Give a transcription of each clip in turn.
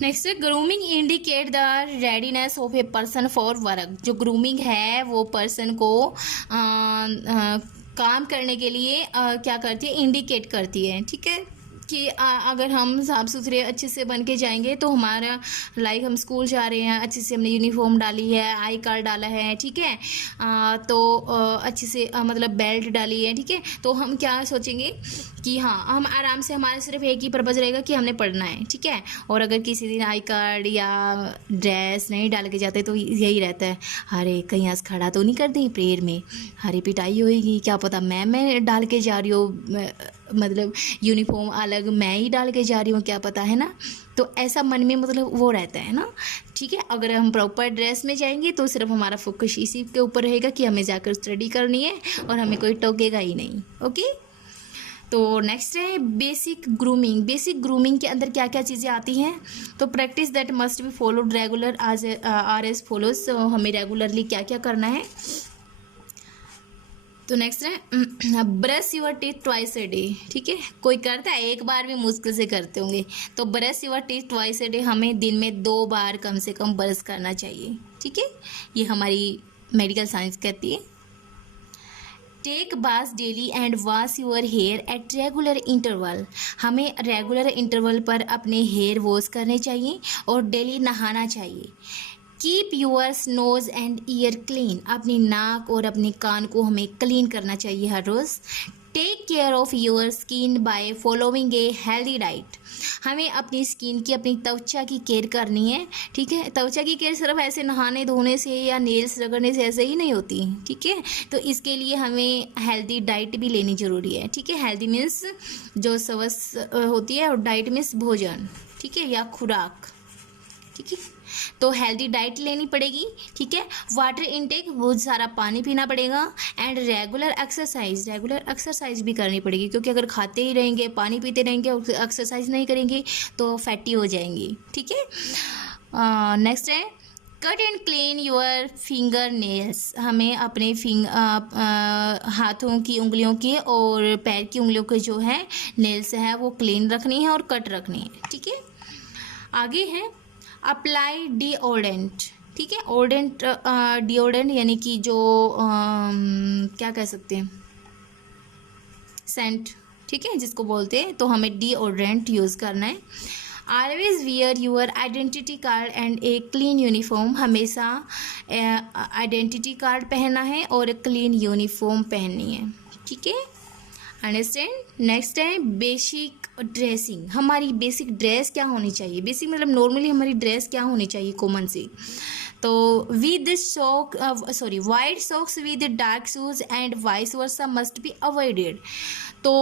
Next, grooming indicate the readiness of a person for work. जो grooming है वो person को काम करने के लिए क्या करती है, इंडिकेट करती है, ठीक है, कि अगर हम साफ़ सुथरे अच्छे से बन के जाएंगे तो हमारा लाइक हम स्कूल जा रहे हैं, अच्छे से हमने यूनिफॉर्म डाली है, आई कार्ड डाला है, ठीक है, तो अच्छे से मतलब बेल्ट डाली है, ठीक है, तो हम क्या सोचेंगे कि हाँ हम आराम से, हमारे सिर्फ एक ही पर्पज़ रहेगा कि हमने पढ़ना है, ठीक है। और अगर किसी दिन आई कार्ड या ड्रेस नहीं डाल के जाते तो यही रहता है, अरे कहीं आज खड़ा तो नहीं कर दी प्रेयर में, अरे पिटाई होएगी, क्या पता मैं डाल के जा रही हूँ, मतलब यूनिफॉर्म अलग मैं ही डाल के जा रही हूँ, क्या पता, है ना। तो ऐसा मन में मतलब वो रहता है ना, ठीक है। अगर हम प्रॉपर ड्रेस में जाएंगे तो सिर्फ हमारा फोकस इसी के ऊपर रहेगा कि हमें जाकर स्टडी करनी है और हमें कोई टोकेगा ही नहीं। ओके, तो नेक्स्ट है बेसिक ग्रूमिंग। बेसिक ग्रूमिंग के अंदर क्या क्या चीज़ें आती हैं, तो practice that must be followed regular are as follows. हमें रेगुलरली क्या क्या करना है। तो नेक्स्ट है brush your teeth twice a day, ठीक है। कोई करता है, एक बार भी मुश्किल से करते होंगे। तो brush your teeth twice a day, हमें दिन में 2 बार कम से कम ब्रश करना चाहिए, ठीक है, ये हमारी मेडिकल साइंस कहती है। Take bath daily and wash your hair at regular interval. हमें रेगुलर इंटरवल पर अपने हेयर वॉश करने चाहिए और डेली नहाना चाहिए। Keep yours nose and ear clean. अपनी नाक और अपने कान को हमें क्लीन करना चाहिए हर रोज़। Take care of your skin by following a healthy diet. हमें अपनी स्किन की, अपनी त्वचा की केयर करनी है, ठीक है। त्वचा की केयर सिर्फ ऐसे नहाने धोने से या नेल्स रगड़ने से ऐसे ही नहीं होती, ठीक है। तो इसके लिए हमें हेल्दी डाइट भी लेनी ज़रूरी है, ठीक है। हेल्दी मीन्स जो स्वस्थ होती है, और डाइट मीन्स भोजन, ठीक है, या खुराक, ठीक है। तो हेल्दी डाइट लेनी पड़ेगी, ठीक है। वाटर इनटेक, बहुत सारा पानी पीना पड़ेगा। एंड रेगुलर एक्सरसाइज भी करनी पड़ेगी, क्योंकि अगर खाते ही रहेंगे, पानी पीते रहेंगे और एक्सरसाइज नहीं करेंगे तो फैटी हो जाएंगी, ठीक है। नेक्स्ट है cut and clean your finger nails. हमें अपने हाथों की उंगलियों के और पैर की उंगलियों के जो है नेल्स है वो क्लीन रखनी है और कट रखनी है, ठीक है। आगे है अप्लाई डिओडेंट, ठीक है। ओडेंट डिओडेंट यानी कि जो क्या कह सकते हैं, सेंट, ठीक है, जिसको बोलते हैं। तो हमें डिओडेंट यूज़ करना है। Always wear your identity card and a clean uniform. हमेशा आइडेंटिटी कार्ड पहनना है और क्लीन यूनिफॉर्म पहननी है, ठीक है, अंडरस्टैंड। नेक्स्ट है बेसिक ड्रेसिंग। हमारी बेसिक ड्रेस क्या होनी चाहिए, बेसिक मतलब नॉर्मली हमारी ड्रेस क्या होनी चाहिए कॉमन सी। तो with white socks with dark shoes and vice versa must be avoided. तो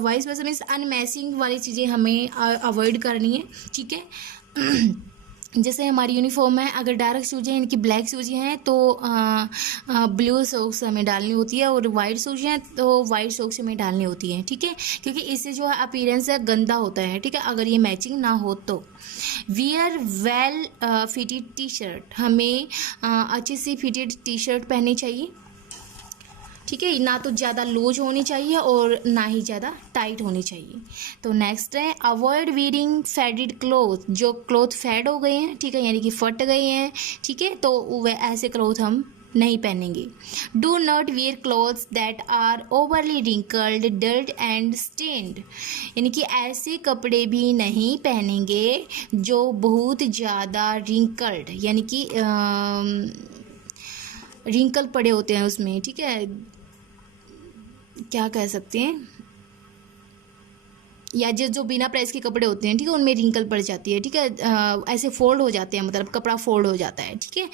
वाइस वर्सा मीन्स अनमैचिंग वाली चीज़ें हमें अवॉइड करनी है, ठीक है। जैसे हमारी यूनिफॉर्म है, अगर डार्क शूज हैं, इनकी ब्लैक शूज हैं, तो ब्लू सॉक्स हमें डालनी होती है, और वाइट शूज हैं तो वाइट सॉक्स हमें डालनी होती है, ठीक है, क्योंकि इससे जो है अपीयरेंस है गंदा होता है, ठीक है, अगर ये मैचिंग ना हो तो। Wear well fitted T shirt. हमें अच्छी सी फिटेड टी शर्ट पहननी चाहिए, ठीक है, ना तो ज़्यादा लूज होनी चाहिए और ना ही ज़्यादा टाइट होनी चाहिए। तो नेक्स्ट है अवॉइड वेयरिंग फेडेड क्लोथ। जो क्लोथ फेड हो गए हैं, ठीक है, यानी कि फट गए हैं, ठीक है, तो वह ऐसे क्लोथ हम नहीं पहनेंगे। Do not wear clothes that are overly wrinkled dirt and stained. यानी कि ऐसे कपड़े भी नहीं पहनेंगे जो बहुत ज़्यादा रिंकल्ड, यानी कि रिंकल पड़े होते हैं उसमें, ठीक है, क्या कह सकते हैं, या जो बिना प्रेस के कपड़े होते हैं, ठीक है, उनमें रिंकल पड़ जाती है, ठीक है, ऐसे फोल्ड हो जाते हैं, मतलब कपड़ा फोल्ड हो जाता है, ठीक है।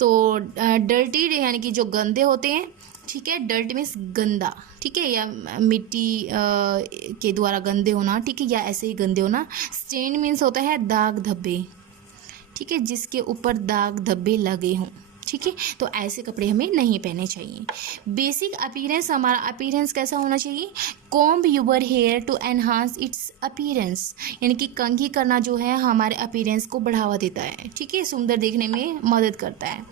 तो डर्टी यानी कि जो गंदे होते हैं, ठीक है, डर्ट मीन्स गंदा, ठीक है, या मिट्टी के द्वारा गंदे होना, ठीक है, या ऐसे ही गंदे होना। स्टेन मीन्स होता है दाग धब्बे, ठीक है, जिसके ऊपर दाग धब्बे लगे हों, ठीक है, तो ऐसे कपड़े हमें नहीं पहनने चाहिए। बेसिक अपीयरेंस, हमारा अपीयरेंस कैसा होना चाहिए, comb your hair to enhance its appearance. यानी कि कंघी करना जो है हमारे अपीयरेंस को बढ़ावा देता है, ठीक है, सुंदर देखने में मदद करता है।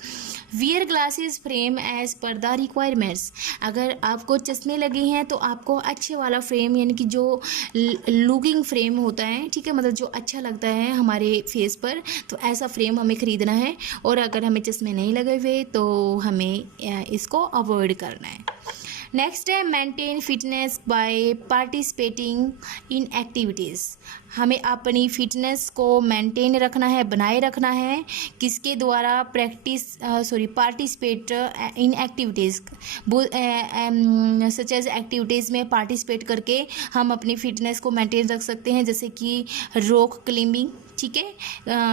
Wear glasses frame as per the requirements. अगर आपको चश्मे लगे हैं तो आपको अच्छे वाला फ्रेम, यानी कि जो लुकिंग फ्रेम होता है, ठीक है, मतलब जो अच्छा लगता है हमारे फेस पर, तो ऐसा फ्रेम हमें ख़रीदना है। और अगर हमें चश्मे नहीं लगे हुए तो हमें इसको अवॉइड करना है। नेक्स्ट है maintain fitness by participating in activities. हमें अपनी फिटनेस को मेंटेन रखना है, बनाए रखना है, किसके द्वारा? Participate in activities such as activities में पार्टिसिपेट करके हम अपनी फिटनेस को मेंटेन रख सकते हैं, जैसे कि रॉक क्लाइंबिंग, ठीक है,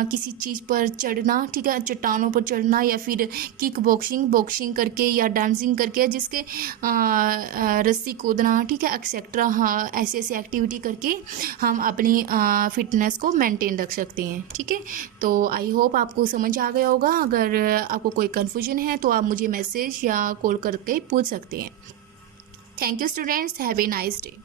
किसी चीज़ पर चढ़ना, ठीक है, चट्टानों पर चढ़ना, या फिर किक बॉक्सिंग करके या डांसिंग करके, जिसके रस्सी कूदना, ठीक है, एक्सेट्रा। हाँ, ऐसी ऐसी एक्टिविटी करके हम अपनी फिटनेस को मेंटेन रख सकते हैं, ठीक है। तो आई होप आपको समझ आ गया होगा। अगर आपको कोई कन्फ्यूजन है तो आप मुझे मैसेज या कॉल करके पूछ सकते हैं। Thank you students, have a nice day.